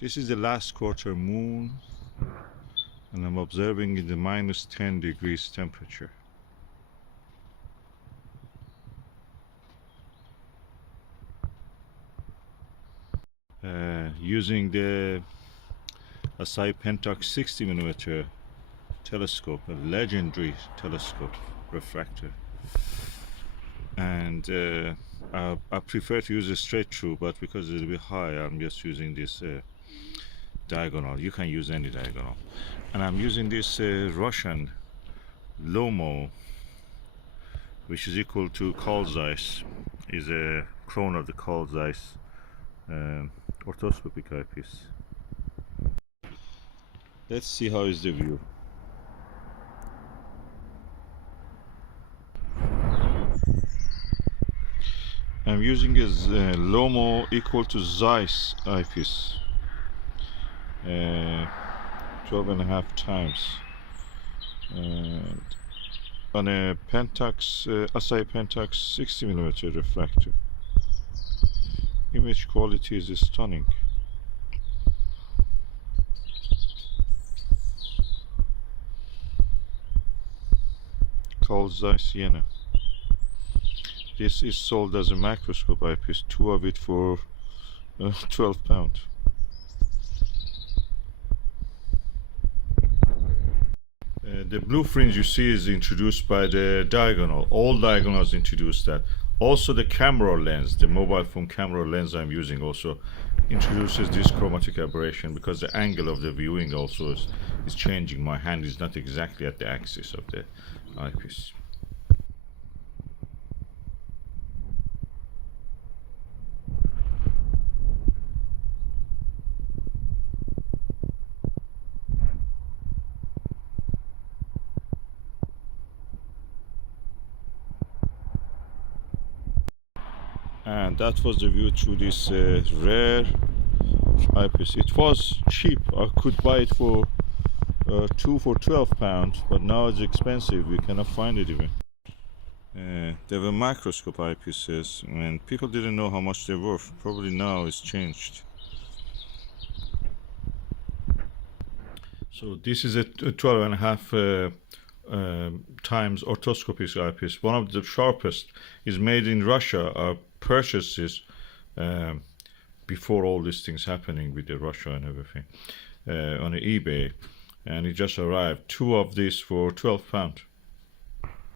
This is the last quarter moon, and I'm observing in the minus 10 degrees temperature. Using the Asahi-Pentax 60mm telescope, a legendary telescope refractor, and I prefer to use a straight through, but because it's a bit high, I'm just using this diagonal. You can use any diagonal, and I'm using this Russian LOMO, which is equal to Carl Zeiss, is a clone of the Carl Zeiss orthoscopic eyepiece. Let's see how is the view. I'm using a LOMO equal to Zeiss eyepiece, 12.5 times, and on a Pentax, Asahi-Pentax 60mm refractor. Image quality is stunning. Carl Zeiss Sienna. This is sold as a microscope eyepiece, 2 of it for £12. The blue fringe you see is introduced by the diagonal. All diagonals introduce that. Also the camera lens, the mobile phone camera lens I'm using, also introduces this chromatic aberration, because the angle of the viewing also is changing. My hand is not exactly at the axis of the eyepiece. And that was the view through this rare eyepiece. It was cheap. I could buy it for 2 for £12, but now it's expensive. We cannot find it even. There were microscope eyepieces, and people didn't know how much they're worth. Probably now it's changed. So this is a 12.5 times orthoscopic eyepiece. One of the sharpest, is made in Russia. I purchased this before all these things happening with the Russia and everything on eBay, and it just arrived. 2 of these for £12.